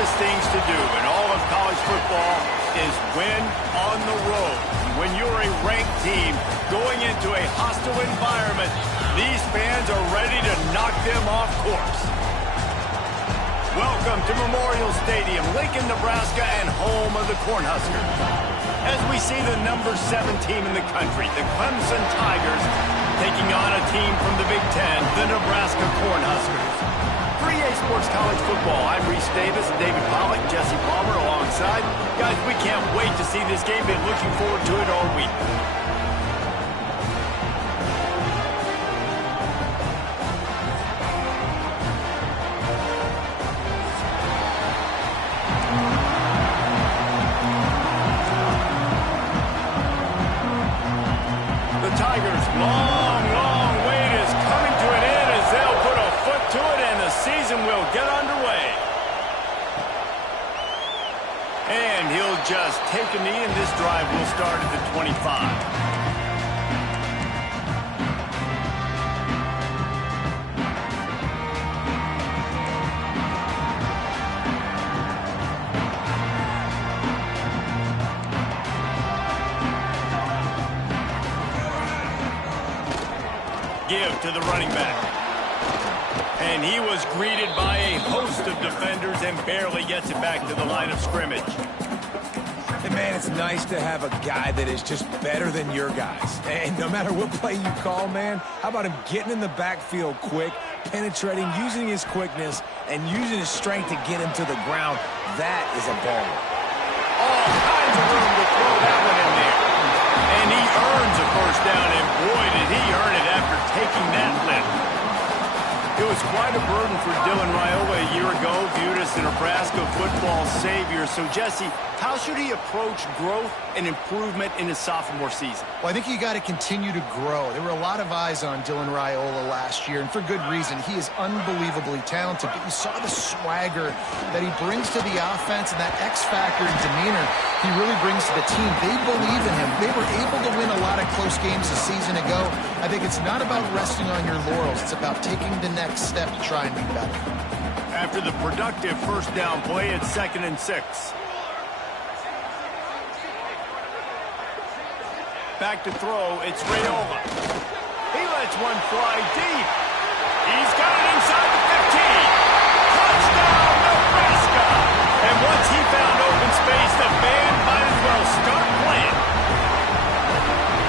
toughest things to do in all of college football is win on the road. When you're a ranked team going into a hostile environment, these fans are ready to knock them off course. Welcome to Memorial Stadium, Lincoln, Nebraska, and home of the Cornhuskers. As we see the number 7 team in the country, the Clemson Tigers, taking on a team from the Big Ten, the Nebraska Cornhuskers. For EA Sports College Football, I'm Reese Davis, David Pollack, Jesse Palmer alongside. Guys, we can't wait to see this game. Been looking forward to it all week. The Tigers' long wait is coming to an end as they'll put a foot to it and the season will get underway. And he'll just take a knee and this drive will start at the 25. Give to the running back. And he was greeted by a host of defenders and barely gets it back to the line of scrimmage. And man, it's nice to have a guy that is just better than your guys. And no matter what play you call, man, how about him getting in the backfield quick, penetrating, using his quickness, and using his strength to get him to the ground. That is a baller. All kinds of room to throw that one in there. And he earns a first down, and boy, did he earn it after taking that lift. It was quite a burden for Dylan Raiola a year ago, viewed as the Nebraska football savior. So, Jesse, how should he approach growth and improvement in his sophomore season? Well, I think you got to continue to grow. There were a lot of eyes on Dylan Raiola last year, and for good reason. He is unbelievably talented, but you saw the swagger that he brings to the offense and that X-factor and demeanor he really brings to the team. They believe in him. They were able to win a lot of close games a season ago. I think it's not about resting on your laurels. It's about taking the next step to try and be better. After the productive first down play, it's 2nd and 6. Back to throw, it's Raiola. He lets one fly deep. He's got it inside the 15. Touchdown, Nebraska! And once he found open space, the band might as well start playing.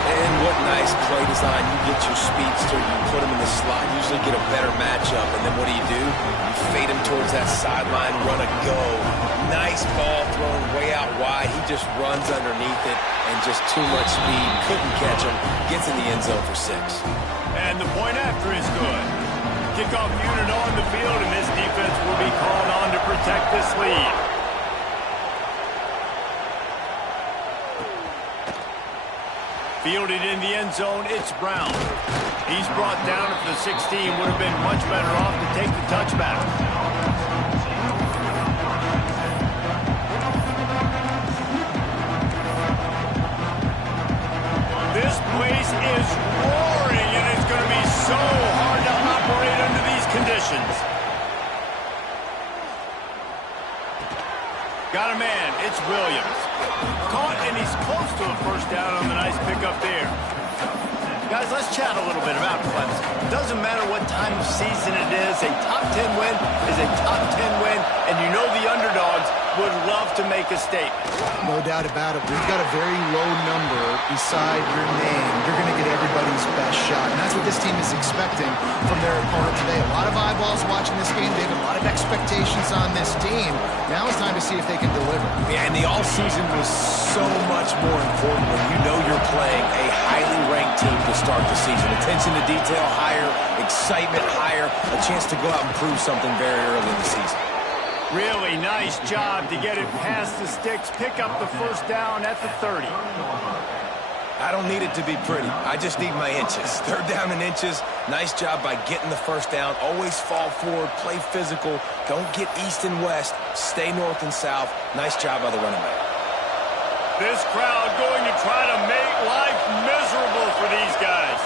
And what nice play design. You get your speedster, you put him in the slot, usually get a better matchup, and then what do? You fade him towards that sideline, run a go. Nice ball thrown way out wide. He just runs underneath it, and just too much speed. Couldn't catch him. Gets in the end zone for 6. And the point after is good. Kickoff unit on the field, and this defense will be called on to protect this lead. Fielded in the end zone, it's Brown. He's brought down at the 16. Would have been much better off to take the touchback. This place is roaring, and it's going to be so hard to operate under these conditions. Got a man, it's Williams. Caught, and he's close to a first down on the nice pickup there. Guys, let's chat a little bit about Clemson. Doesn't matter what time of season it is, a top 10 win is a top 10 win, and you know the underdogs would love to make a statement. No doubt about it. We've got a very low number beside your name. You're going to get everybody's best shot, and that's what this team is expecting from their opponent today. A lot of eyeballs watching this game. They have a lot of expectations on this team. Now it's time to see if they can deliver. Yeah, and the offseason was so much more important when you know you're playing a highly ranked team to start the season. Attention to detail higher, excitement higher, a chance to go out and prove something very early in the season. Really nice job to get it past the sticks, pick up the first down at the 30. I don't need it to be pretty. I just need my inches. 3rd down and inches. Nice job by getting the first down. Always fall forward, play physical. Don't get east and west. Stay north and south. Nice job by the running back. This crowd going to try to make life miserable for these guys.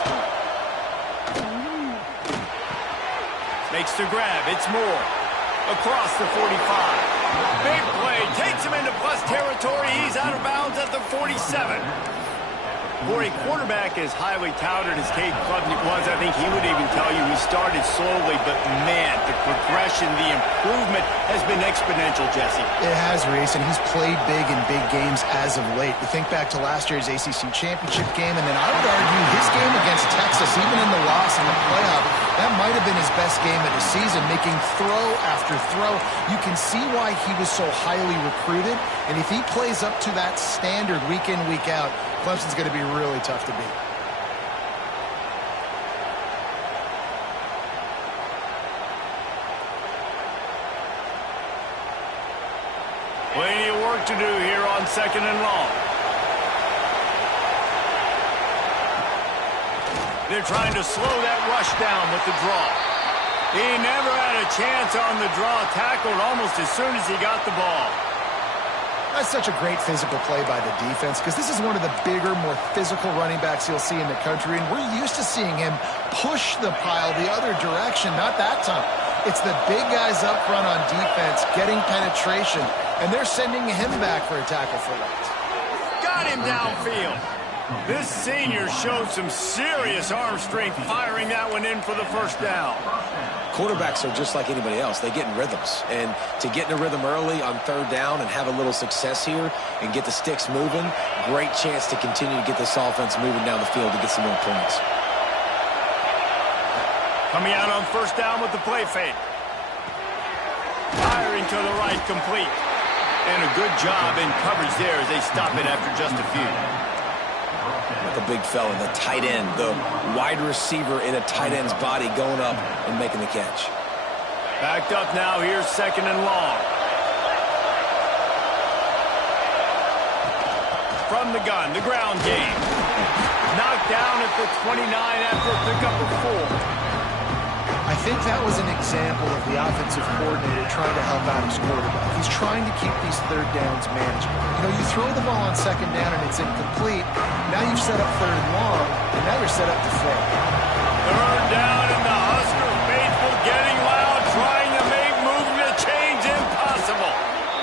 Makes the grab. It's Moore. Across the 45. Big play. Takes him into plus territory. He's out of bounds at the 47. For a quarterback as highly touted as Cade Klubnik was, I think he would even tell you he started slowly, but man, the progression, the improvement has been exponential, Jesse. It has, Reese, and he's played big in big games as of late. We think back to last year's ACC championship game, and then I would argue his game against Texas, even in the loss in the playoff, that might have been his best game of the season, making throw after throw. You can see why he was so highly recruited, and if he plays up to that standard week in, week out, Clemson's going to be really tough to beat. Plenty of work to do here on 2nd and long. They're trying to slow that rush down with the draw. He never had a chance on the draw, tackled almost as soon as he got the ball. That's such a great physical play by the defense because this is one of the bigger, more physical running backs you'll see in the country, and we're used to seeing him push the pile the other direction. Not that time. It's the big guys up front on defense getting penetration, and they're sending him back for a tackle for loss. Got him downfield. This senior showed some serious arm strength firing that one in for the first down. Quarterbacks are just like anybody else. They get in rhythms. And to get in a rhythm early on 3rd down and have a little success here and get the sticks moving, great chance to continue to get this offense moving down the field to get some more points. Coming out on 1st down with the play fake. Firing to the right, complete. And a good job in coverage there as they stop it after just a few. The big fella, the tight end, the wide receiver in a tight end's body going up and making the catch. Backed up now, here's 2nd and long. From the gun, the ground game. Knocked down at the 29 after a pickup of 4. I think that was an example of the offensive coordinator trying to help out his quarterback. He's trying to keep these 3rd downs manageable. You know, you throw the ball on 2nd down and it's incomplete. Now you've set up 3rd and long, and now you're set up to throw. 3rd down, and the Husker faithful getting loud, trying to make moving the chains impossible.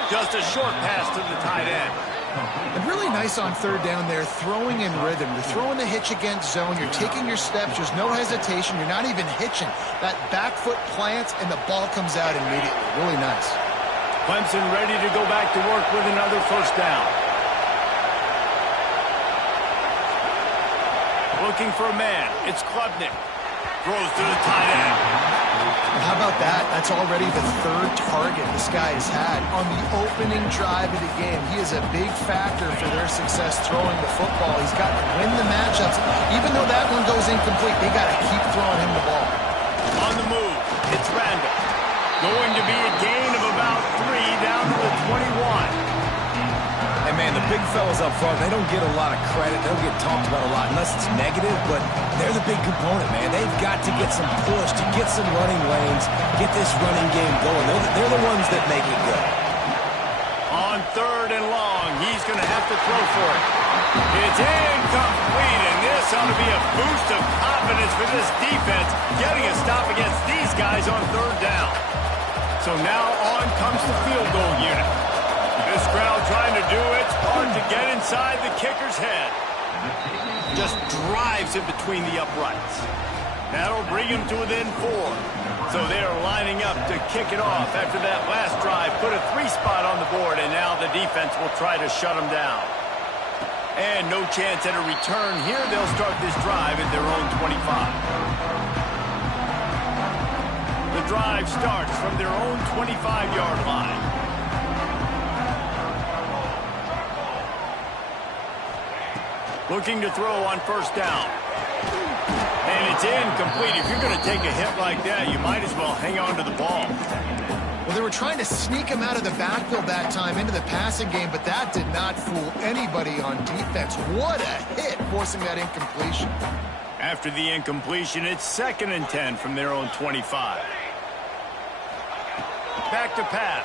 Just a short pass to the tight end. And really nice on 3rd down there, throwing in rhythm. You're throwing the hitch against zone. You're taking your steps. There's no hesitation. You're not even hitching. That back foot plants, and the ball comes out immediately. Really nice. Clemson ready to go back to work with another 1st down. Looking for a man. It's Klubnik. Throws to the tight end. And how about that? That's already the 3rd target this guy has had on the opening drive of the game. He is a big factor for their success throwing the football. He's got to win the matchups. Even though that one goes incomplete, they got to keep throwing him the ball. On the move, it's Randall. Going to be a gain of about 3 down to the 21. And man, the big fellas up front, they don't get a lot of credit. They don't get talked about a lot unless it's negative, but they're the big component, man. They've got to get some push, to get some running lanes, get this running game going. They're the ones that make it go. On 3rd and long, he's going to have to throw for it. It's incomplete, and this ought to be a boost of confidence for this defense, getting a stop against these guys on 3rd down. So now on comes the field goal unit. This crowd trying to do its part to get inside the kicker's head. Just drives it between the uprights. That'll bring him to within 4. So they're lining up to kick it off after that last drive. Put a 3 spot on the board, and now the defense will try to shut them down. And no chance at a return here. They'll start this drive at their own 25. The drive starts from their own 25-yard line. Looking to throw on 1st down. And it's incomplete. If you're going to take a hit like that, you might as well hang on to the ball. Well, they were trying to sneak him out of the backfield that time into the passing game, but that did not fool anybody on defense. What a hit, forcing that incompletion. After the incompletion, it's 2nd and 10 from their own 25. Back to pass.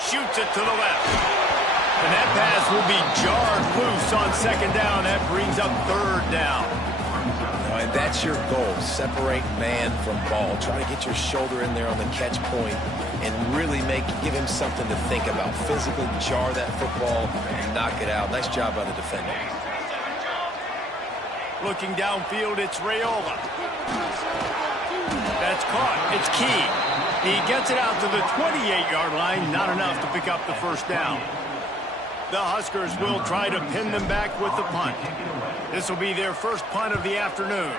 Shoots it to the left. And that pass will be jarred loose on 2nd down. That brings up 3rd down. And that's your goal. Separate man from ball. Try to get your shoulder in there on the catch point and really give him something to think about. Physically jar that football and knock it out. Nice job by the defender. Looking downfield, it's Raiola. That's caught. It's Key. He gets it out to the 28-yard line. Not enough to pick up the first down. The Huskers will try to pin them back with the punt. This will be their first punt of the afternoon.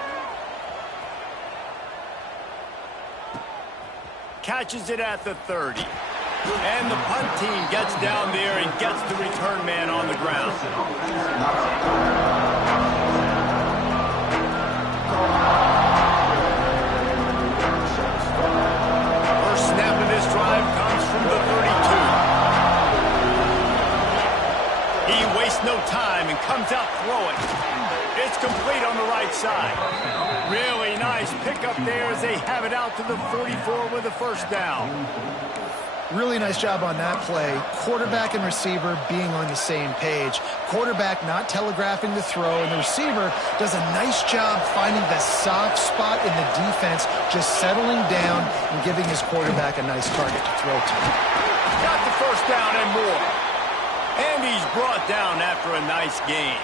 Catches it at the 30. And the punt team gets down there and gets the return man on the ground. First snap of this drive comes from the 32. He wastes no time and comes out throwing. It's complete on the right side. Really nice pickup there as they have it out to the 44 with a first down. Really nice job on that play. Quarterback and receiver being on the same page. Quarterback not telegraphing the throw, and the receiver does a nice job finding the soft spot in the defense, just settling down and giving his quarterback a nice target to throw to. Got the first down and more. And he's brought down after a nice gain.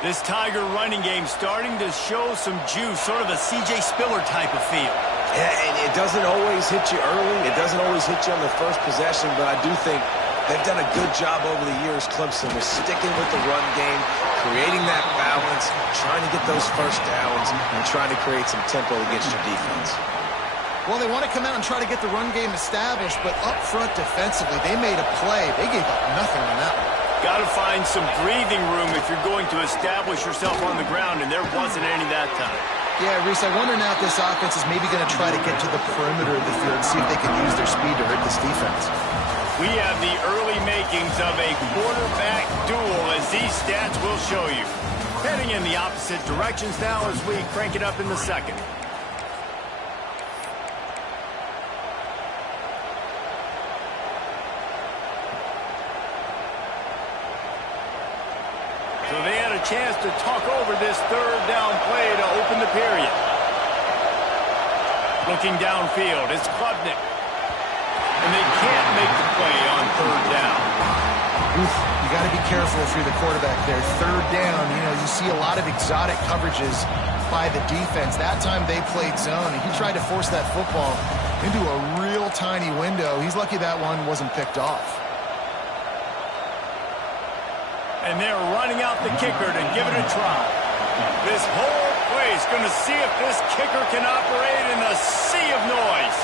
This Tiger running game starting to show some juice, sort of a C.J. Spiller type of feel. Yeah, and it doesn't always hit you early. It doesn't always hit you on the first possession, but I do think they've done a good job over the years, Clemson, with sticking with the run game, creating that balance, trying to get those first downs, and trying to create some tempo against your defense. Well, they want to come out and try to get the run game established, but up front defensively, they made a play. They gave up nothing on that one. Got to find some breathing room if you're going to establish yourself on the ground, and there wasn't any that time. Yeah, Reese, I wonder now if this offense is maybe going to try to get to the perimeter of the field and see if they can use their speed to hurt this defense. We have the early makings of a quarterback duel, as these stats will show you. Heading in the opposite directions now as we crank it up in the second. So they had a chance to talk over this third down play to open the period. Looking downfield, it's Klubnik. And they can't make the play on third down. Oof, you got to be careful if you're the quarterback there. Third down, you see a lot of exotic coverages by the defense. That time they played zone, and he tried to force that football into a real tiny window. He's lucky that one wasn't picked off. And they're running out the kicker to give it a try. This whole place going to see if this kicker can operate in the sea of noise.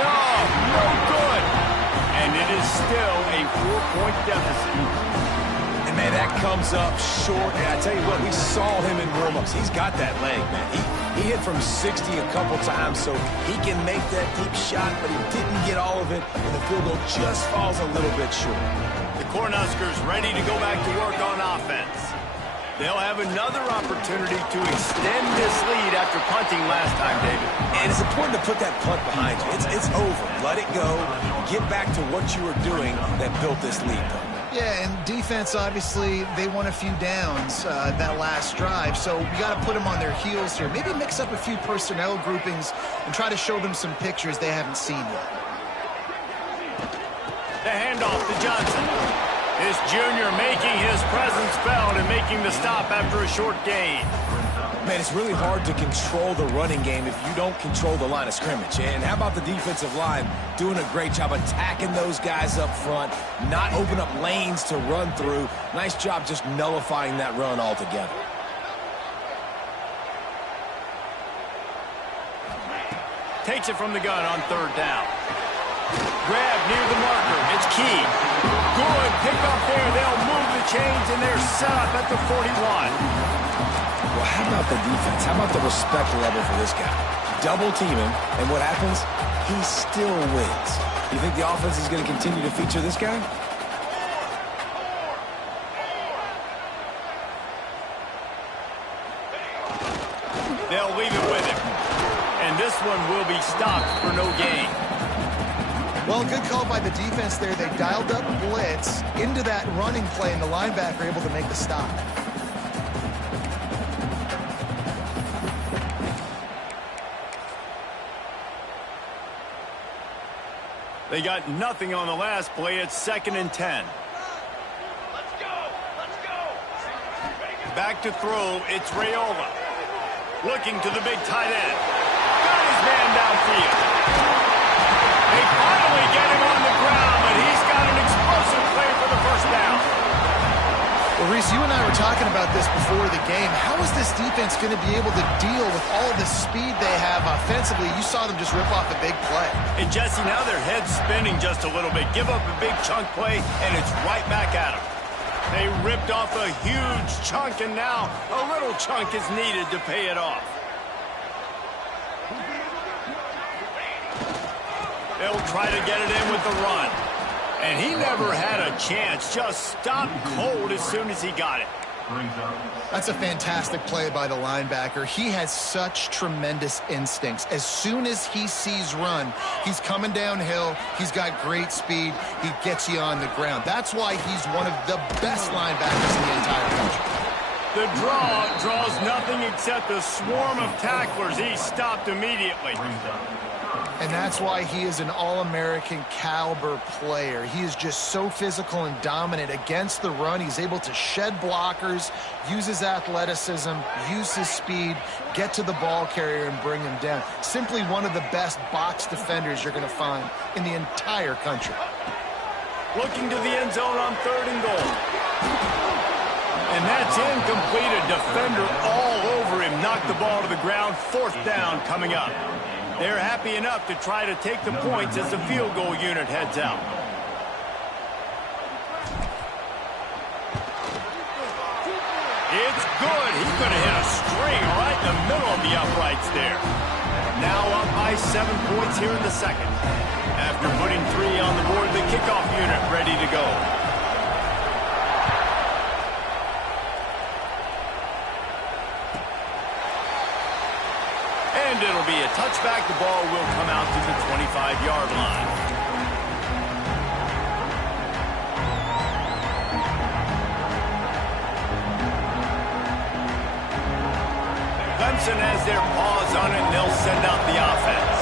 No good. And it is still a 4-point deficit. Man, that comes up short, and I tell you what, we saw him in warm-ups. He's got that leg, man. He hit from 60 a couple times, so he can make that deep shot, but he didn't get all of it, and the field goal just falls a little bit short. The Cornhuskers ready to go back to work on offense. They'll have another opportunity to extend this lead after punting last time, David. And it's important to put that punt behind you. It's over. Let it go. Get back to what you were doing that built this lead. Yeah, and defense, obviously, they won a few downs that last drive, so we got to put them on their heels here. Maybe mix up a few personnel groupings and try to show them some pictures they haven't seen yet. The handoff to Johnson. This junior making his presence felt and making the stop after a short gain. Man, it's really hard to control the running game if you don't control the line of scrimmage. And how about the defensive line doing a great job attacking those guys up front, not open up lanes to run through. Nice job just nullifying that run altogether. Takes it from the gun on third down. Grab near the marker. It's Key. Good pick up there. They'll move the chains, and they're set up at the 41. Well, how about the defense? How about the respect level for this guy? Double team him, and what happens? He still wins. You think the offense is going to continue to feature this guy? They'll leave it with him. And this one will be stopped for no gain. Well, good call by the defense there. They dialed up blitz into that running play, and the linebacker able to make the stop. They got nothing on the last play. It's 2nd and 10. Let's go! Let's go! Back to throw. It's Raiola. Looking to the big tight end. Got his man downfield. They finally get him on the ground, but he's got an explosive play for the first down. Well, Reese, you and I were talking about this before the game. How is this defense going to be able to deal with all the speed they have offensively? You saw them just rip off a big play. And Jesse, now their head's spinning just a little bit. Give up a big chunk play, and it's right back at them. They ripped off a huge chunk, and now a little chunk is needed to pay it off. They'll try to get it in with the run. And he never had a chance. Just stopped cold as soon as he got it. That's a fantastic play by the linebacker. He has such tremendous instincts. As soon as he sees run, he's coming downhill. He's got great speed. He gets you on the ground. That's why he's one of the best linebackers in the entire country. The draw draws nothing except a swarm of tacklers. He's stopped immediately. And that's why he is an All-American caliber player. He is just so physical and dominant against the run. He's able to shed blockers, use his athleticism, use his speed, get to the ball carrier and bring him down. Simply one of the best box defenders you're going to find in the entire country. Looking to the end zone on 3rd and goal. And that's incomplete. A defender all over him. Knocked the ball to the ground. 4th down coming up. They're happy enough to try to take the points as the field goal unit heads out. It's good. He could have hit a string right in the middle of the uprights there. Now up by 7 points here in the 2nd. After putting 3 on the board, the kickoff unit ready to go. And it'll be a touchback. The ball will come out to the 25-yard line. Clemson has their paws on it, and they'll send out the offense.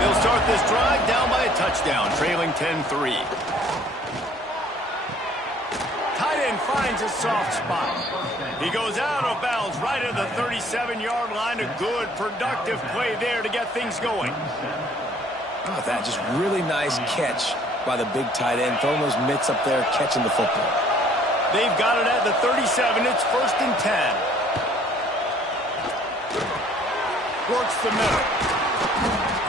They'll start this drive down by a touchdown, trailing 10-3. Tight end finds a soft spot. He goes out of bounds right at the 37-yard line. A good, productive play there to get things going. Oh, that just really nice catch by the big tight end. Throwing those mitts up there, catching the football. They've got it at the 37. It's 1st and 10. Works the middle.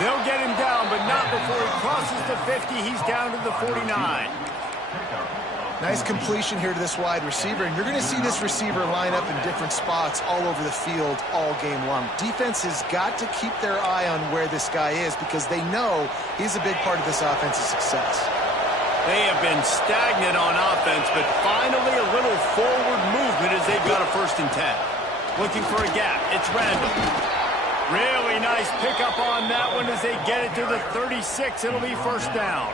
They'll get him down, but not before he crosses the 50. He's down to the 49. Nice completion here to this wide receiver, and you're going to see this receiver line up in different spots all over the field all game long. Defense has got to keep their eye on where this guy is because they know he's a big part of this offense's success. They have been stagnant on offense, but finally a little forward movement as they've got a 1st and 10. Looking for a gap. It's Randall. Really nice pickup on that one as they get it to the 36. It'll be 1st down.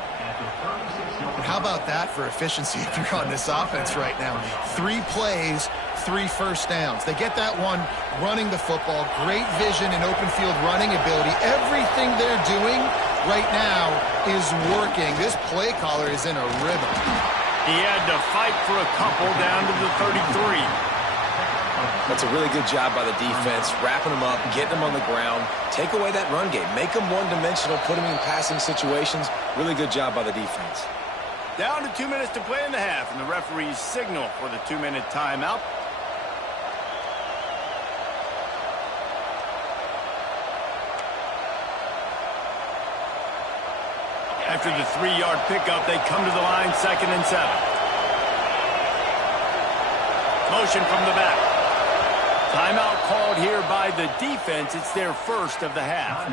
How about that for efficiency if you're on this offense right now? 3 plays, 3 first downs. They get that one running the football. Great vision and open field running ability. Everything they're doing right now is working. This play caller is in a rhythm. He had to fight for a couple down to the 33. That's a really good job by the defense, wrapping them up, getting them on the ground, take away that run game, make them one-dimensional, put them in passing situations. Really good job by the defense. Down to 2 minutes to play in the half, and the referees signal for the 2-minute timeout. After the 3-yard pickup, they come to the line, 2nd and 7. Motion from the back. Timeout called here by the defense. It's their 1st of the half.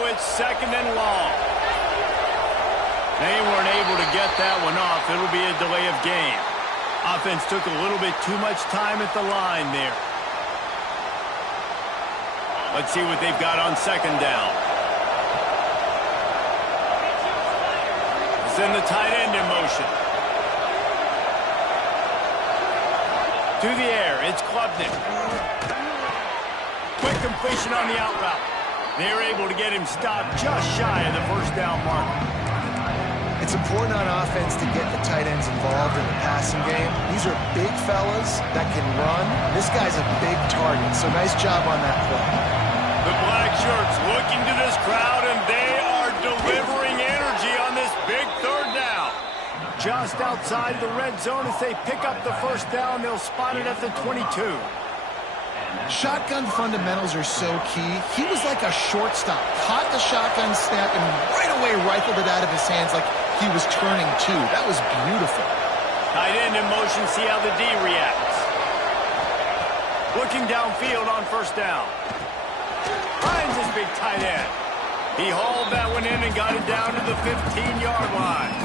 now it's 2nd and long. They weren't able to get that one off. It'll be a delay of game. Offense took a little bit too much time at the line there. Let's see what they've got on 2nd down. Send the tight end in motion. To the air, it's Klubnik. Quick completion on the out route. They're able to get him stopped just shy of the 1st down marker. It's important on offense to get the tight ends involved in the passing game. These are big fellas that can run. This guy's a big target, so nice job on that play. The black shirts looking to this crowd, and they are delivering energy on this big 3rd down. Just outside the red zone as they pick up the 1st down. They'll spot it at the 22. Shotgun fundamentals are so key. He was like a shortstop. Caught the shotgun snap and right away rifled it out of his hands like he was turning two. That was beautiful. Tight end in motion, see how the D reacts. Looking downfield on 1st down. Finds his big tight end. He hauled that one in and got it down to the 15-yard line.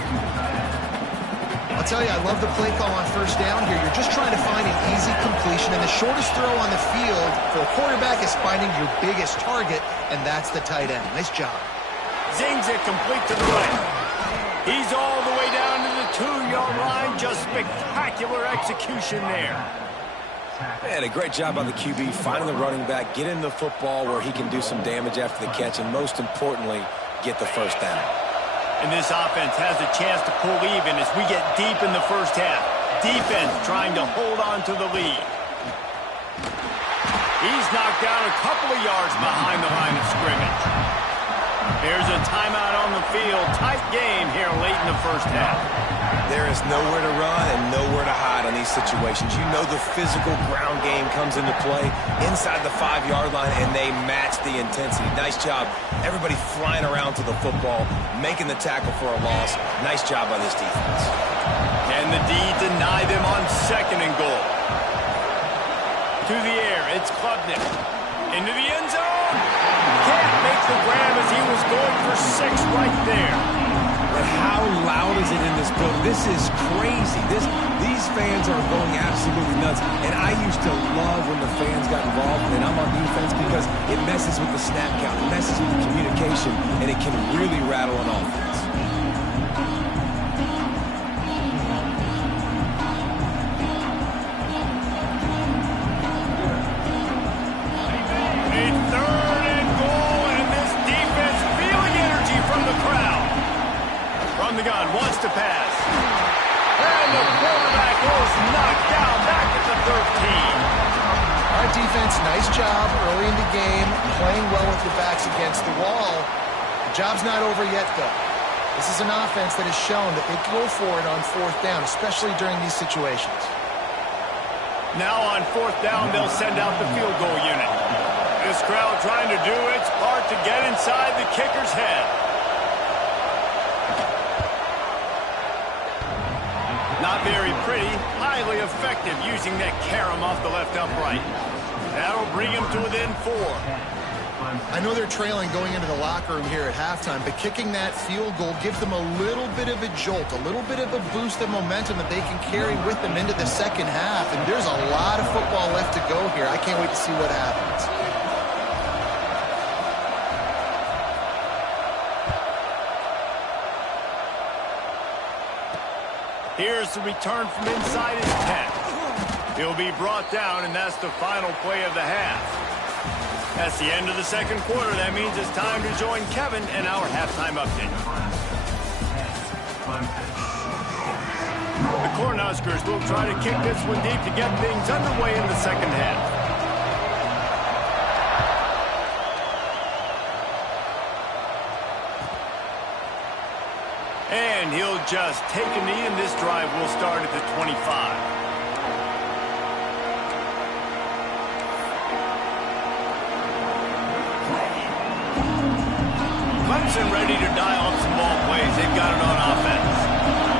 I'll tell you, I love the play call on 1st down here. You're just trying to find an easy completion, and the shortest throw on the field for a quarterback is finding your biggest target, and that's the tight end. Nice job. Zings it complete to the right. He's all the way down to the 2-yard line. Just spectacular execution there. Man, a great job by the QB finding the running back, getting the football where he can do some damage after the catch, and most importantly, get the 1st down. And this offense has a chance to pull even as we get deep in the 1st half. Defense trying to hold on to the lead. He's knocked down a couple of yards behind the line of scrimmage. There's a timeout on the field. Tight game here late in the 1st half. There is nowhere to run and nowhere to hide on these situations. You know the physical ground game comes into play inside the 5-yard line, and they match the intensity. Nice job. Everybody flying around to the football, making the tackle for a loss. Nice job by this defense. And the D deny them on 2nd and goal. To the air, it's Klubnik. Into the end zone. Can't make the grab as he was going for 6 right there. But how loud is it in this building? This is crazy. These fans are going absolutely nuts. And I used to love when the fans got involved, and I'm on defense, because it messes with the snap count, it messes with the communication, and it can really rattle an offense. A 3rd and goal, and this defense feeling energy from the crowd. From the gun, wants to pass. And the quarterback was knocked down back at the 13. All right, defense, nice job early in the game, playing well with your backs against the wall. The job's not over yet, though. This is an offense that has shown that they can go for it on 4th down, especially during these situations. Now on 4th down, they'll send out the field goal unit. This crowd trying to do its part to get inside the kicker's head. Not very pretty, highly effective using that carom off the left upright. That'll bring him to within 4. I know they're trailing going into the locker room here at halftime, but kicking that field goal gives them a little bit of a jolt, a little bit of a boost of momentum that they can carry with them into the 2nd half. And there's a lot of football left to go here. I can't wait to see what happens. Here's the return from inside his 10. He'll be brought down, and that's the final play of the half. That's the end of the 2nd quarter. That means it's time to join Kevin and our halftime update. The Cornhuskers will try to kick this one deep to get things underway in the 2nd half. And he'll just take a knee, and this drive will start at the 25. Clemson ready to dial up some ball plays. They've got it on offense.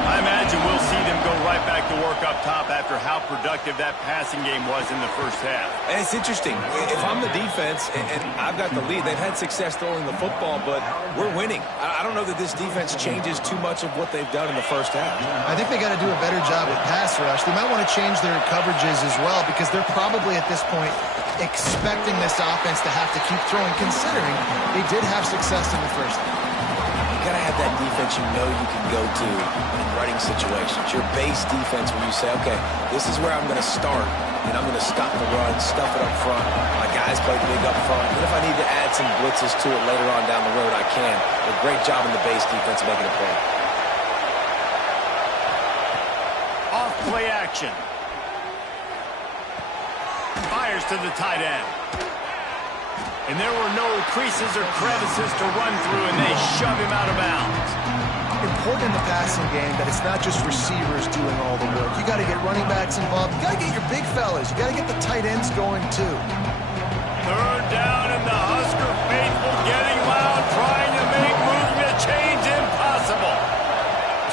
I imagine we'll see them go right back to work up top after how productive that passing game was in the first half. And it's interesting. If I'm the defense and I've got the lead, they've had success throwing the football, but we're winning. I don't know that this defense changes too much of what they've done in the first half. I think they got to do a better job with pass rush. They might want to change their coverages as well because they're probably at this point expecting this offense to have to keep throwing, considering they did have success in the first half. You got to have that defense you know you can go to in running situations. Your base defense where you say, okay, this is where I'm going to start, and I'm going to stop the run, stuff it up front. My guys play big up front. And if I need to add some blitzes to it later on down the road, I can. But great job in the base defense making a play. Off play action. Fires to the tight end. And there were no creases or crevices to run through, and they shove him out of bounds. Important in the passing game that it's not just receivers doing all the work. You got to get running backs involved. You got to get your big fellas. You got to get the tight ends going too. Third down, and the Husker faithful getting loud, trying to make moving the chains impossible.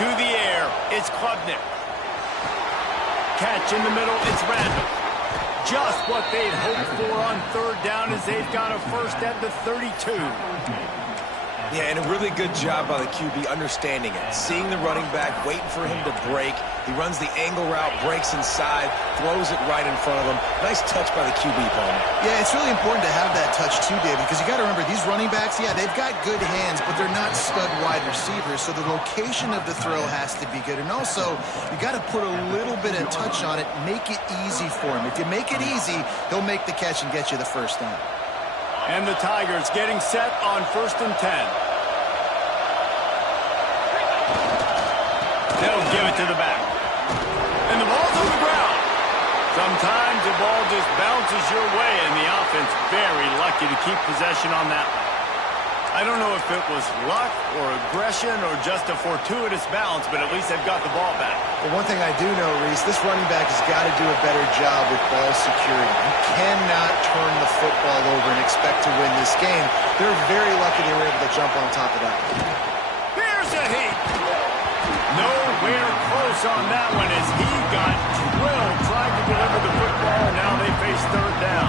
To the air, it's Klubnik. Catch in the middle, it's Randall. Just what they'd hoped for on third down as they've got a first at the 32. Yeah, and a really good job by the QB understanding it. Seeing the running back, waiting for him to break. He runs the angle route, breaks inside, throws it right in front of him. Nice touch by the QB, Palmer. Yeah, it's really important to have that touch too, David, because you got to remember, these running backs, yeah, they've got good hands, but they're not stud wide receivers, so the location of the throw has to be good. And also, you got to put a little bit of touch on it, make it easy for him. If you make it easy, he'll make the catch and get you the first down. And the Tigers getting set on 1st and 10. They'll give it to the back. And the ball's on the ground. Sometimes the ball just bounces your way, and the offense very lucky to keep possession on that one. I don't know if it was luck or aggression or just a fortuitous bounce, but at least they've got the ball back. Well, one thing I do know, Reese, this running back has got to do a better job with ball security. You cannot turn the football over and expect to win this game. They're very lucky they were able to jump on top of that. Here's a heat. Nowhere close on that one as he got drilled trying to deliver the football, and now they face third down.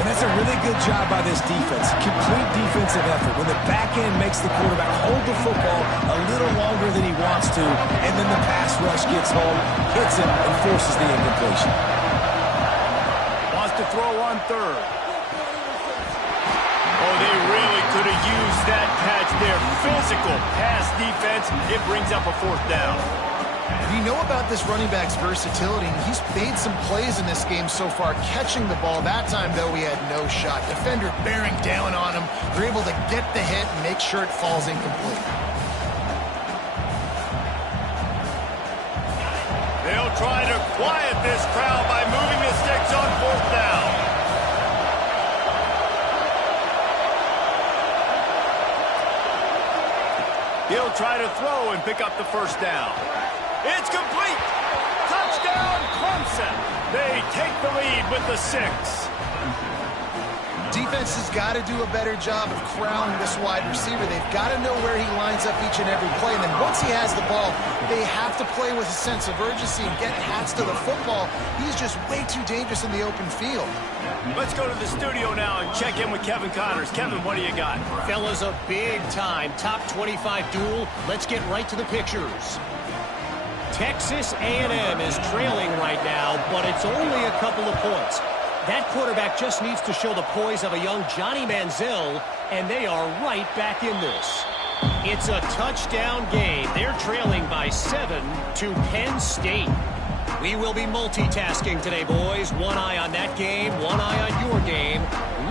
And that's a really good job by this defense. Complete defensive effort. When the back end makes the quarterback hold the football a little longer than he wants to, and then the pass rush gets home, hits him, and forces the incompletion. Wants to throw on third. Oh, they really could have used that catch there. Physical pass defense. It brings up a fourth down. You know about this running back's versatility. He's made some plays in this game so far, catching the ball. That time, though, he had no shot. Defender bearing down on him. They're able to get the hit and make sure it falls incomplete. They'll try to quiet this crowd by moving the sticks on fourth down. He'll try to throw and pick up the first down. It's complete. Touchdown, Clemson. They take the lead with the 6. Defense has got to do a better job of crowding this wide receiver. They've got to know where he lines up each and every play. And then once he has the ball, they have to play with a sense of urgency and get hats to the football. He's just way too dangerous in the open field. Let's go to the studio now and check in with Kevin Connors. Kevin, what do you got? Fellas, a big-time top 25 duel. Let's get right to the pictures. Texas A&M is trailing right now, but it's only a couple of points. That quarterback just needs to show the poise of a young Johnny Manziel, and they are right back in this. It's a touchdown game. They're trailing by 7 to Penn State. We will be multitasking today, boys. One eye on that game, one eye on your game.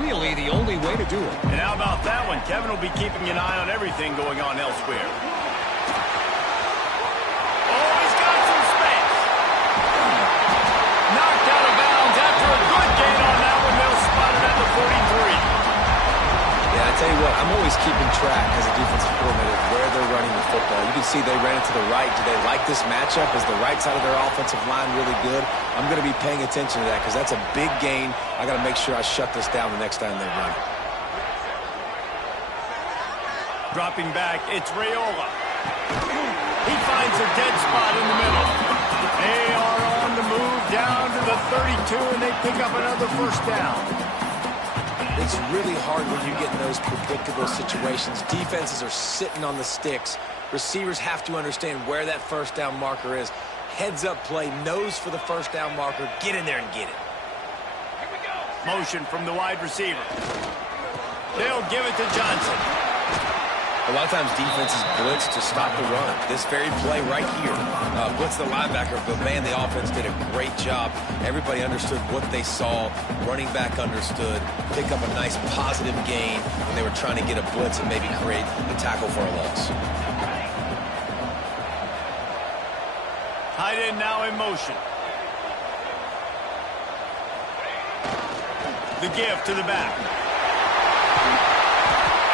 Really the only way to do it. And how about that one? Kevin will be keeping an eye on everything going on elsewhere. Oh, he's got some space. Knocked out of bounds after a good gain on that one. They'll spot it at the 43. Yeah, I tell you what, I'm always keeping track as a defensive coordinator of where they're running the football. You can see they ran it to the right. Do they like this matchup? Is the right side of their offensive line really good? I'm going to be paying attention to that because that's a big gain. I got to make sure I shut this down the next time they run it. Dropping back, it's Raiola. He finds a dead spot in the middle. They are 32, and they pick up another first down. It's really hard when you get in those predictable situations. Defenses are sitting on the sticks. Receivers have to understand where that first down marker is. Heads up play, nose for the first down marker. Get in there and get it. Motion from the wide receiver. They'll give it to Johnson. A lot of times defenses blitz to stop the run. This very play right here, blitz the linebacker, but man, the offense did a great job. Everybody understood what they saw. Running back understood. Pick up a nice positive gain when they were trying to get a blitz and maybe create a tackle for a loss. Tight end now in motion. The give to the back.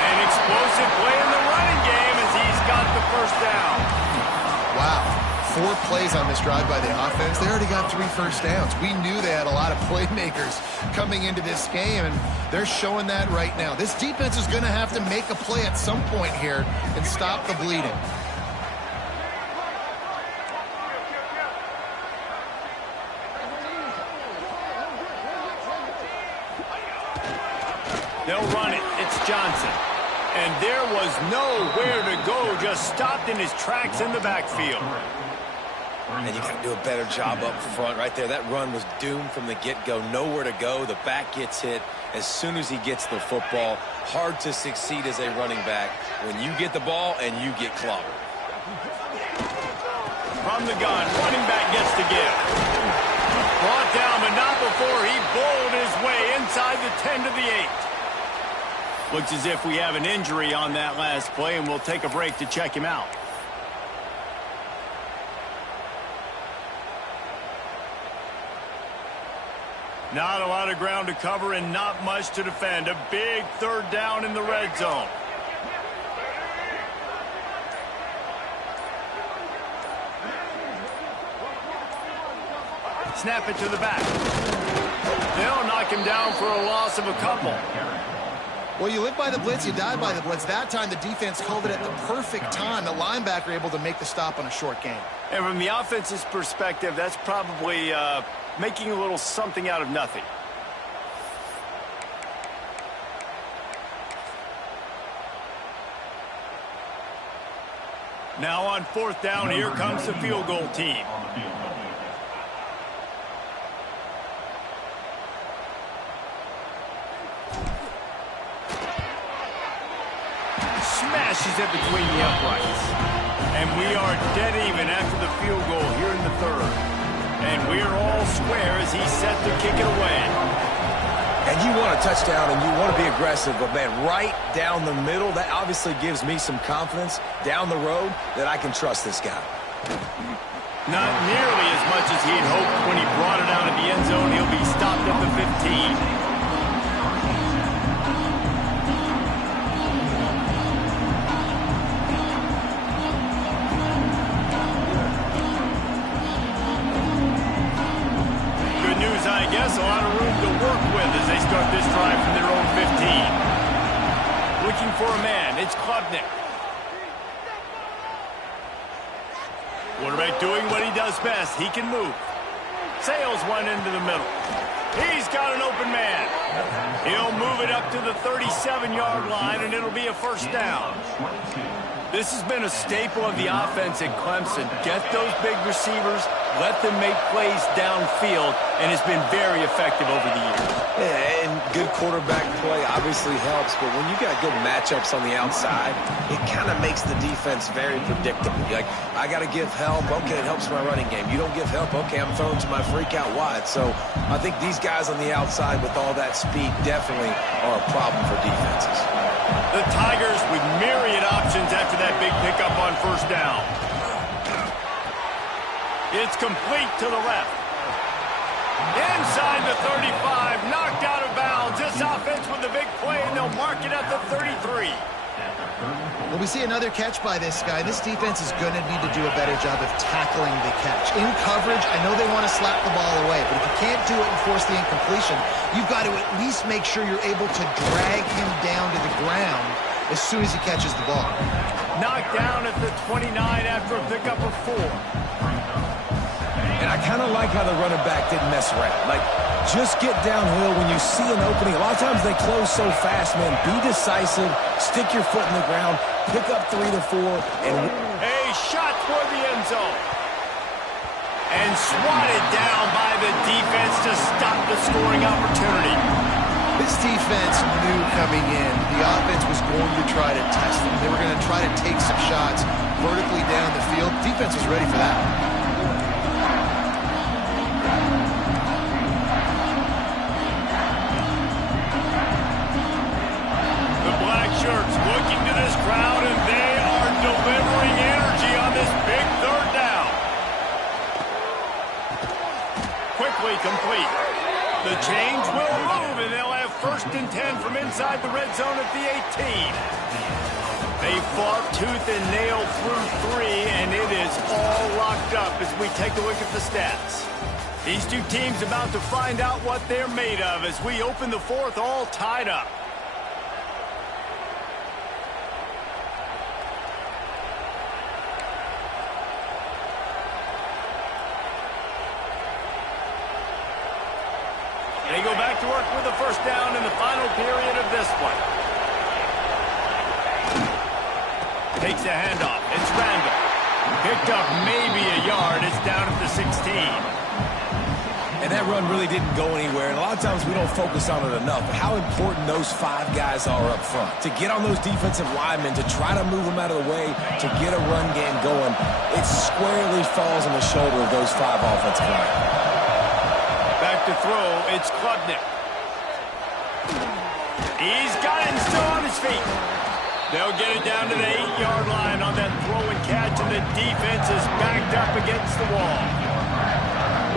An explosive play in the running game as he's got the first down. Wow. 4 plays on this drive by the offense. They already got 3 first downs. We knew they had a lot of playmakers coming into this game, and they're showing that right now. This defense is going to have to make a play at some point here and stop the bleeding. They'll run it. It's Johnson. And there was nowhere to go, just stopped in his tracks in the backfield. And you got to do a better job up front right there. That run was doomed from the get-go. Nowhere to go. The back gets hit as soon as he gets the football. Hard to succeed as a running back when you get the ball and you get clobbered. From the gun, running back gets to give. Brought down, but not before he bowled his way inside the 10 to the 8. Looks as if we have an injury on that last play, and we'll take a break to check him out. Not a lot of ground to cover and not much to defend. A big third down in the red zone. Snap it to the back. They'll knock him down for a loss of a couple. Well, you live by the blitz, you die by the blitz. That time the defense called it at the perfect time. The linebacker able to make the stop on a short gain. And from the offense's perspective, that's probably making a little something out of nothing. Now on 4th down, here comes the field goal team. Smashes it between the uprights. And we are dead even after the field goal here in the 3rd. And we're all square as he's set to kick it away. And you want a touchdown and you want to be aggressive, but man, right down the middle, that obviously gives me some confidence down the road that I can trust this guy. Not nearly as much as he had hoped when he brought it out of the end zone. He'll be stopped at the 15. I guess a lot of room to work with as they start this drive from their own 15. Looking for a man, it's Klubnik. Quarterback doing what he does best. He can move. Sails one into the middle. He's got an open man. He'll move it up to the 37-yard line, and it'll be a first down. This has been a staple of the offense at Clemson. Get those big receivers, let them make plays downfield, and it's been very effective over the years. Yeah, and good quarterback play obviously helps, but when you got good matchups on the outside, it kind of makes the defense very predictable. You're like, I got to give help. Okay, it helps my running game. You don't give help. Okay, I'm throwing to my freak out wide. So I think these guys on the outside with all that speed definitely are a problem for defenses. The Tigers with myriad options after that big pickup on first down. It's complete to the left. Inside the 35, knocked out of bounds. This offense with the big play, and they'll mark it at the 33. Well, we see another catch by this guy. This defense is going to need to do a better job of tackling the catch. In coverage, I know they want to slap the ball away, but if you can't do it and force the incompletion, you've got to at least make sure you're able to drag him down to the ground as soon as he catches the ball. Knocked down at the 29 after a pickup of 4. And I I kind of like how the running back didn't mess around. Like, just get downhill when you see an opening. A lot of times they close so fast, man. Be decisive, stick your foot in the ground, pick up 3 to 4, and... A shot toward the end zone. And swatted down by the defense to stop the scoring opportunity. This defense knew coming in the offense was going to try to test them. They were going to try to take some shots vertically down the field. Defense was ready for that. The black shirts looking to this crowd, and they are delivering energy on this big third down. Quickly complete. The change will move, and they'll have 1st and 10 from inside the red zone at the 18. They fought tooth and nail through 3, and it is all locked up as we take a look at the stats. These two teams about to find out what they're made of as we open the 4th all tied up. They go back to work with a 1st down in the final period of this one. Takes the handoff. It's Randall. Picked up maybe a yard. It's down at the 16. And that run really didn't go anywhere. And a lot of times we don't focus on it enough. But how important those 5 guys are up front. To get on those defensive linemen, to try to move them out of the way, to get a run game going, it squarely falls on the shoulder of those 5 offensive linemen. Back to throw, it's Klubnik. He's got it and still on his feet. They'll get it down to the 8-yard line on that throw and catch, and the defense is backed up against the wall.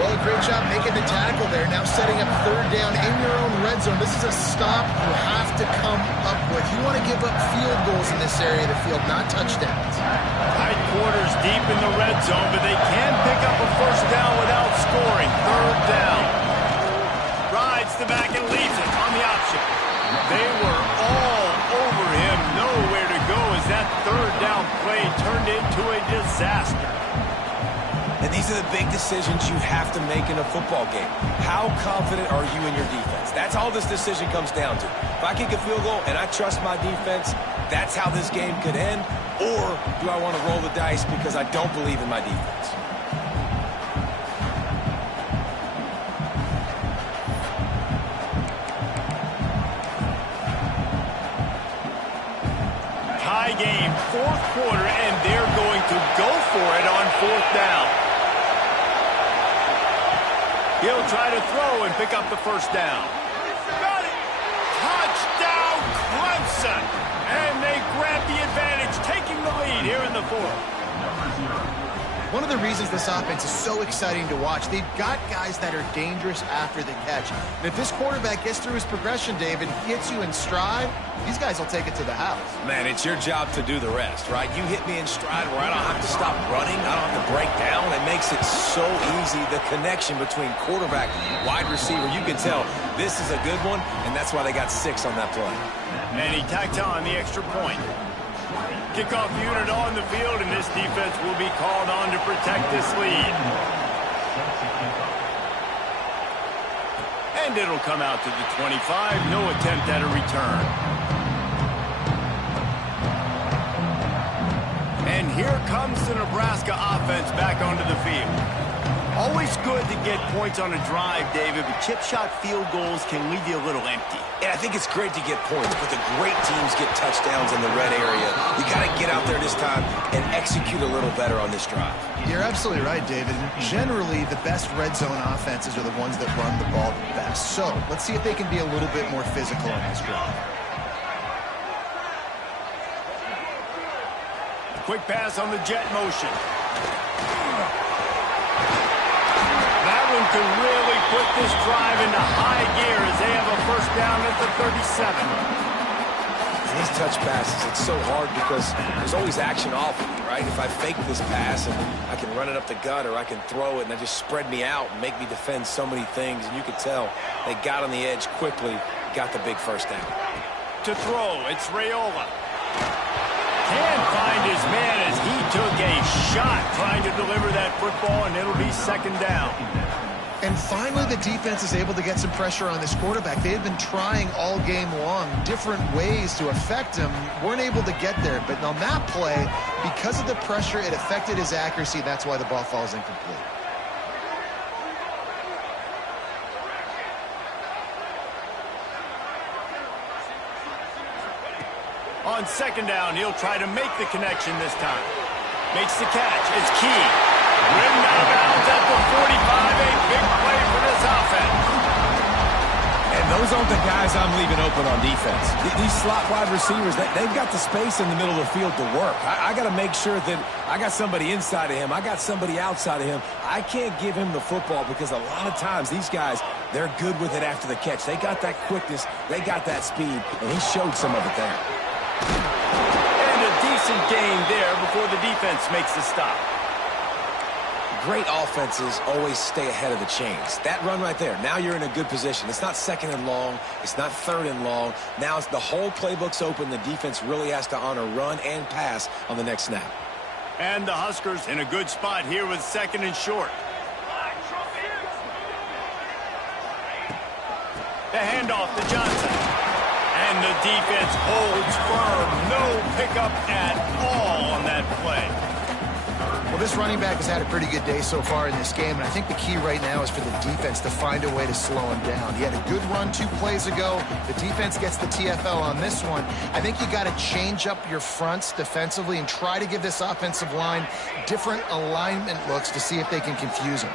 Well, great job making the tackle there. Now setting up 3rd down in your own red zone. This is a stop you have to come up with. You want to give up field goals in this area of the field, not touchdowns. Tight quarters deep in the red zone, but they can pick up a 1st down without scoring. 3rd down. Rides the back and leaves it on the option. They were all over him. Nowhere to go as that 3rd down play turned into a disaster. And these are the big decisions you have to make in a football game. How confident are you in your defense? That's all this decision comes down to. If I kick a field goal and I trust my defense, that's how this game could end. Or do I want to roll the dice because I don't believe in my defense? Tie game, 4th quarter, and they're going to go for it on 4th down. He'll try to throw and pick up the 1st down. Got it! Touchdown, Clemson! And they grab the advantage, taking the lead here in the 4th. One of the reasons this offense is so exciting to watch, they've got guys that are dangerous after the catch. And if this quarterback gets through his progression, David, gets you in stride, these guys will take it to the house. Man, it's your job to do the rest, right? You hit me in stride where I don't have to stop running. I don't have to break down. It makes it so easy. The connection between quarterback and wide receiver, you can tell this is a good one, and that's why they got 6 on that play. And he tacked on the extra point. Kickoff unit on the field, and this defense will be called on to protect this lead. And it'll come out to the 25. No attempt at a return. And here comes the Nebraska offense back onto the field. Always good to get points on a drive, David, but chip shot field goals can leave you a little empty. And I think it's great to get points, but the great teams get touchdowns in the red area. You got to get out there this time and execute a little better on this drive. You're absolutely right, David. Generally, the best red zone offenses are the ones that run the ball the best. So let's see if they can be a little bit more physical on this drive. Quick pass on the jet motion. That one could really put this drive into high gear as they have a 1st down at the 37. These touch passes, it's so hard because there's always action off of me, right? If I fake this pass and I can run it up the gut or I can throw it and they just spread me out and make me defend so many things, and you could tell they got on the edge quickly, got the big 1st down. To throw, it's Raiola. Can find his man as he took a shot trying to deliver that football, and it'll be second down. And finally, the defense is able to get some pressure on this quarterback. They had been trying all game long different ways to affect him. Weren't able to get there. But on that play, because of the pressure, it affected his accuracy. That's why the ball falls incomplete. On second down, he'll try to make the connection this time. Makes the catch. It's Key. Ridden out of bounds at the 45. A big play for this offense. And those aren't the guys I'm leaving open on defense. These slot wide receivers, they've got the space in the middle of the field to work. I got to make sure that I got somebody inside of him. I got somebody outside of him. I can't give him the football because a lot of times these guys, they're good with it after the catch. They got that quickness. They got that speed, and he showed some of it there. And a decent gain there before the defense makes the stop. Great offenses always stay ahead of the chains. That run right there, now you're in a good position. It's not second and long. It's not third and long. Now it's the whole playbook's open. The defense really has to honor run and pass on the next snap. And the Huskers in a good spot here with second and short. The handoff to Johnson. And the defense holds firm. No pickup at all on that play. Well, this running back has had a pretty good day so far in this game, and I think the key right now is for the defense to find a way to slow him down. He had a good run 2 plays ago. The defense gets the TFL on this one. I think you got to change up your fronts defensively and try to give this offensive line different alignment looks to see if they can confuse him.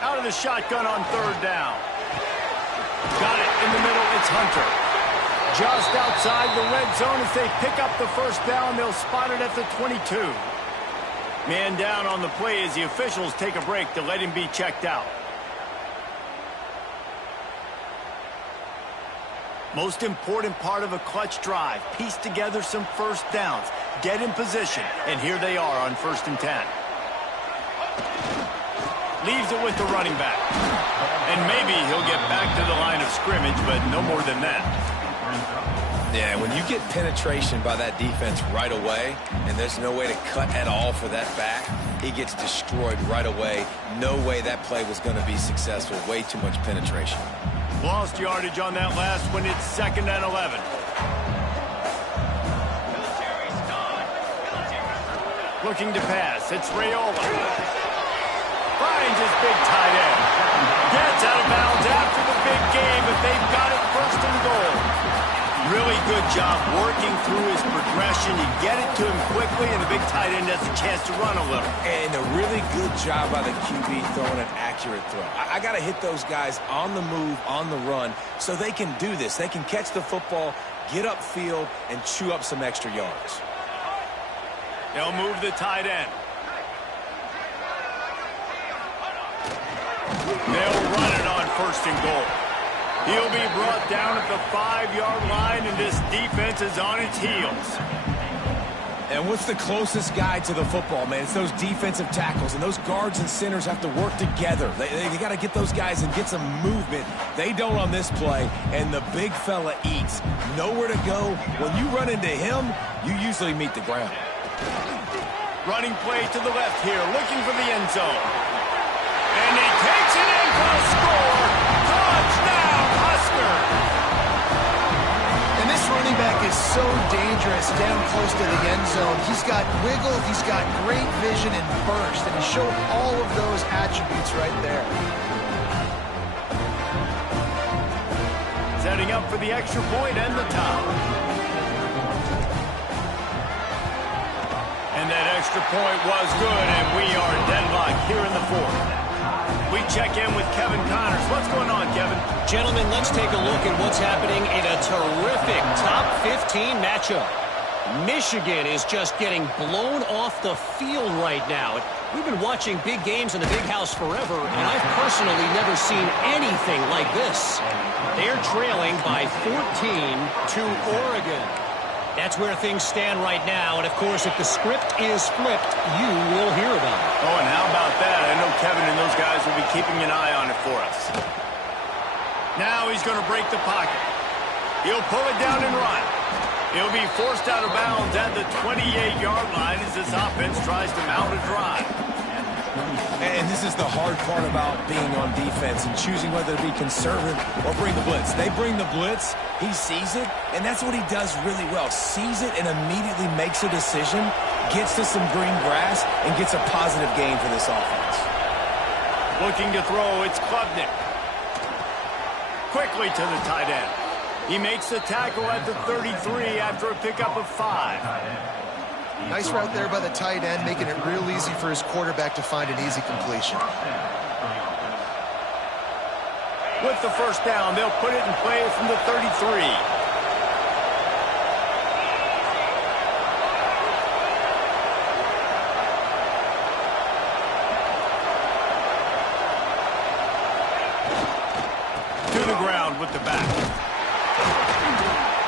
Out of the shotgun on third down. Got it in the middle. It's Hunter. Just outside the red zone as they pick up the first down. They'll spot it at the 22. Man down on the play as the officials take a break to let him be checked out. Most important part of a clutch drive. Piece together some first downs. Get in position. And here they are on 1st and 10. Leaves it with the running back. And maybe he'll get back to the line of scrimmage, but no more than that. Yeah, when you get penetration by that defense right away, and there's no way to cut at all for that back, he gets destroyed right away. No way that play was going to be successful. Way too much penetration. Lost yardage on that last one. It's 2nd and 11. Looking to pass. It's Raiola. Finds his big tight end. Gets out of bounds after the big game, but they've got it 1st and goal. Really good job working through his progression. You get it to him quickly, and the big tight end has a chance to run a little. And a really good job by the QB throwing an accurate throw. I got to hit those guys on the move, on the run, so they can do this. They can catch the football, get upfield, and chew up some extra yards. They'll move the tight end. They'll run it on 1st and goal. He'll be brought down at the 5-yard line, and this defense is on its heels. And what's the closest guy to the football, man? It's those defensive tackles, and those guards and centers have to work together. They got to get those guys and get some movement. They don't on this play, and the big fella eats. Nowhere to go. When you run into him, you usually meet the ground. Running play to the left here, looking for the end zone. And he takes it in for a score. Touchdown, Husker! And this running back is so dangerous down close to the end zone. He's got wiggle, he's got great vision and burst, and he showed all of those attributes right there. Setting up for the extra point and the top. And that extra point was good, and we are deadlocked here in the 4th. We check in with Kevin Connors. What's going on, Kevin? Gentlemen, let's take a look at what's happening in a terrific top 15 matchup. Michigan is just getting blown off the field right now. We've been watching big games in the Big House forever, and I've personally never seen anything like this. They're trailing by 14 to Oregon. That's where things stand right now, and of course, if the script is flipped, you will hear about it. Oh, and how about that? I know Kevin and those guys will be keeping an eye on it for us. Now he's going to break the pocket. He'll pull it down and run. He'll be forced out of bounds at the 28-yard line as this offense tries to mount a drive. And this is the hard part about being on defense and choosing whether to be conservative or bring the blitz. They bring the blitz, he sees it, and that's what he does really well. Sees it and immediately makes a decision, gets to some green grass, and gets a positive gain for this offense. Looking to throw, it's Klubnik. Quickly to the tight end. He makes the tackle at the 33 after a pickup of 5. Nice route there by the tight end, making it real easy for his quarterback to find an easy completion. With the first down, they'll put it in play from the 33. To the ground with the back.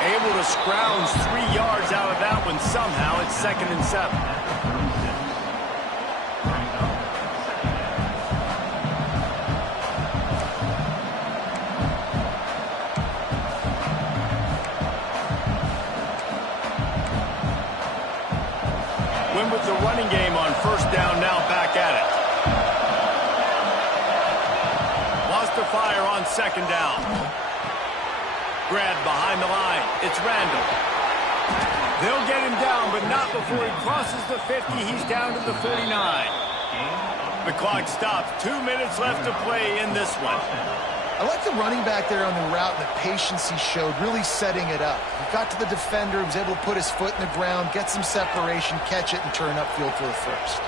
Able to scrounge 3 yards out of that one somehow. It's 2nd and 7. Win with the running game on first down, now back at it. Wants to fire on 2nd down. Grab behind the line. It's Randall. They'll get him down, but not before he crosses the 50. He's down to the 49. The clock stops. 2 minutes left to play in this one. I like the running back there on the route and the patience he showed, really setting it up. He got to the defender, he was able to put his foot in the ground, get some separation, catch it, and turn upfield for the first.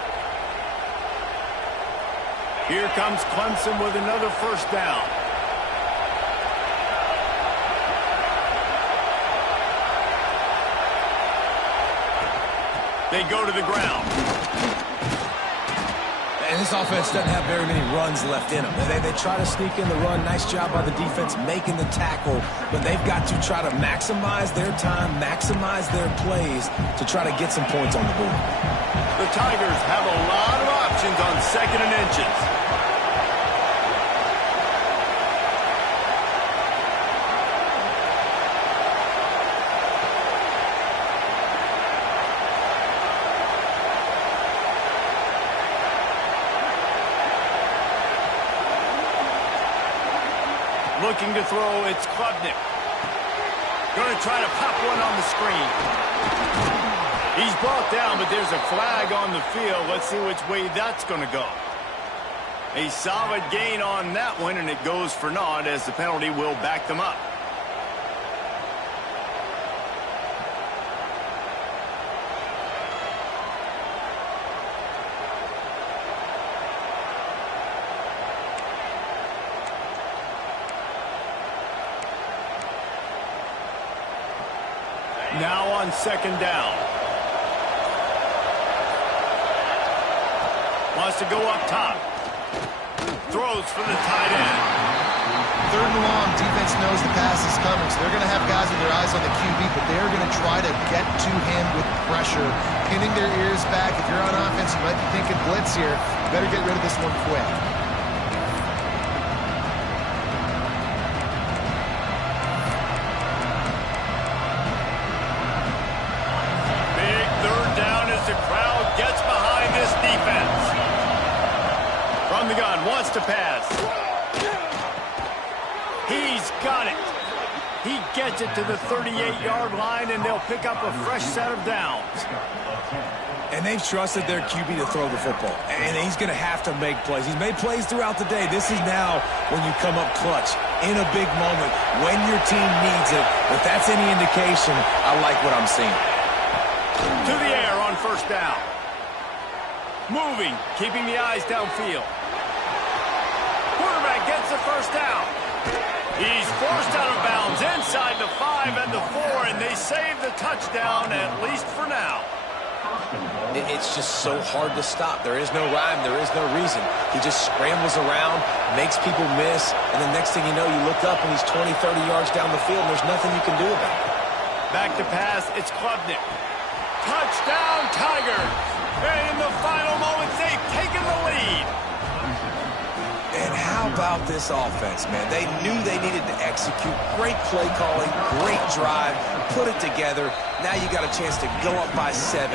Here comes Clemson with another first down. They go to the ground. And this offense doesn't have very many runs left in them. They try to sneak in the run. Nice job by the defense making the tackle. But they've got to try to maximize their time, maximize their plays to try to get some points on the board. The Tigers have a lot of options on 2nd and inches. Looking to throw, it's Klubnik. Going to try to pop one on the screen. He's brought down, but there's a flag on the field. Let's see which way that's going to go. A solid gain on that one, and it goes for naught as the penalty will back them up. Now on 2nd down. Wants to go up top. Throws for the tight end. 3rd and long, defense knows the pass is coming, so they're going to have guys with their eyes on the QB, but they're going to try to get to him with pressure, pinning their ears back. If you're on offense, you might be thinking blitz here. You better get rid of this one quick. The crowd gets behind this defense. From the gun, wants to pass. He's got it. He gets it to the 38-yard line, and they'll pick up a fresh set of downs. And they've trusted their QB to throw the football. And he's going to have to make plays. He's made plays throughout the day. This is now when you come up clutch in a big moment when your team needs it. If that's any indication, I like what I'm seeing. To the air on first down. Moving, keeping the eyes downfield. Quarterback gets the first down. He's forced out of bounds inside the 5 and the 4, and they save the touchdown, at least for now. It's just so hard to stop. There is no rhyme. There is no reason. He just scrambles around, makes people miss, and the next thing you know, you look up and he's 20, 30 yards down the field, and there's nothing you can do about it. Back to pass, it's Klubnik. Touchdown, Tigers! And in the final moments, they've taken the lead. And how about about this offense, man. They knew they needed to execute. Great play calling, great drive, put it together. Now you got a chance to go up by 7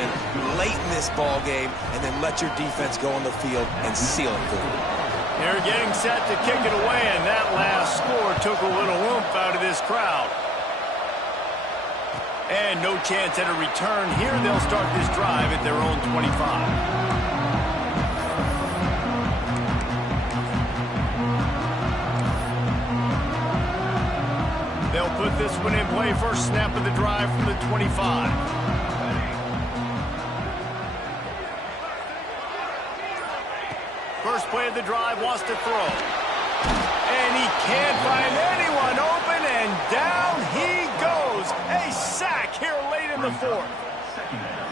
late in this ball game and then let your defense go on the field and seal it for you. They're getting set to kick it away, and that last score took a little oomph out of this crowd. And no chance at a return here. They'll start this drive at their own 25. They'll put this one in play. First snap of the drive from the 25. First play of the drive, wants to throw. And he can't find anyone open, and down he goes. A sack here late in the fourth.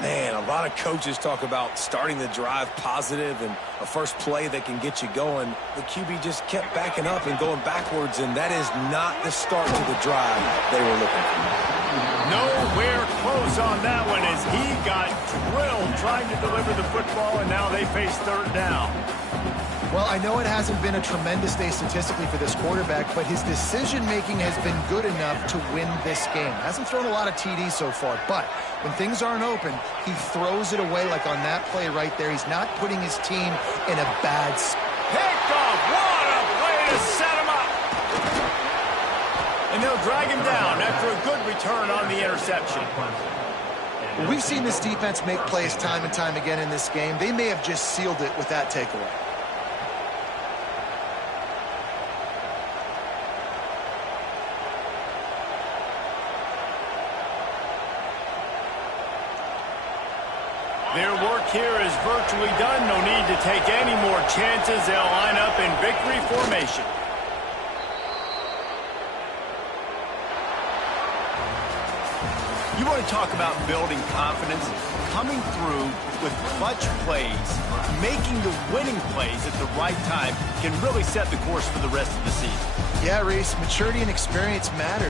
Man, a lot of coaches talk about starting the drive positive and a first play that can get you going. The QB just kept backing up and going backwards, and that is not the start to the drive they were looking for. Nowhere close on that one as he got drilled trying to deliver the football, and now they face third down. Well, I know it hasn't been a tremendous day statistically for this quarterback, but his decision-making has been good enough to win this game. Hasn't thrown a lot of TDs so far, but when things aren't open, he throws it away like on that play right there. He's not putting his team in a bad spot. Picked off. What a way to set him up. And they'll drag him down after a good return on the interception. Well, we've seen this defense make plays time and time again in this game. They may have just sealed it with that takeaway. Their work here is virtually done. No need to take any more chances. They'll line up in victory formation. You want to talk about building confidence? Coming through with clutch plays, making the winning plays at the right time can really set the course for the rest of the season. Yeah, Reese, maturity and experience matter.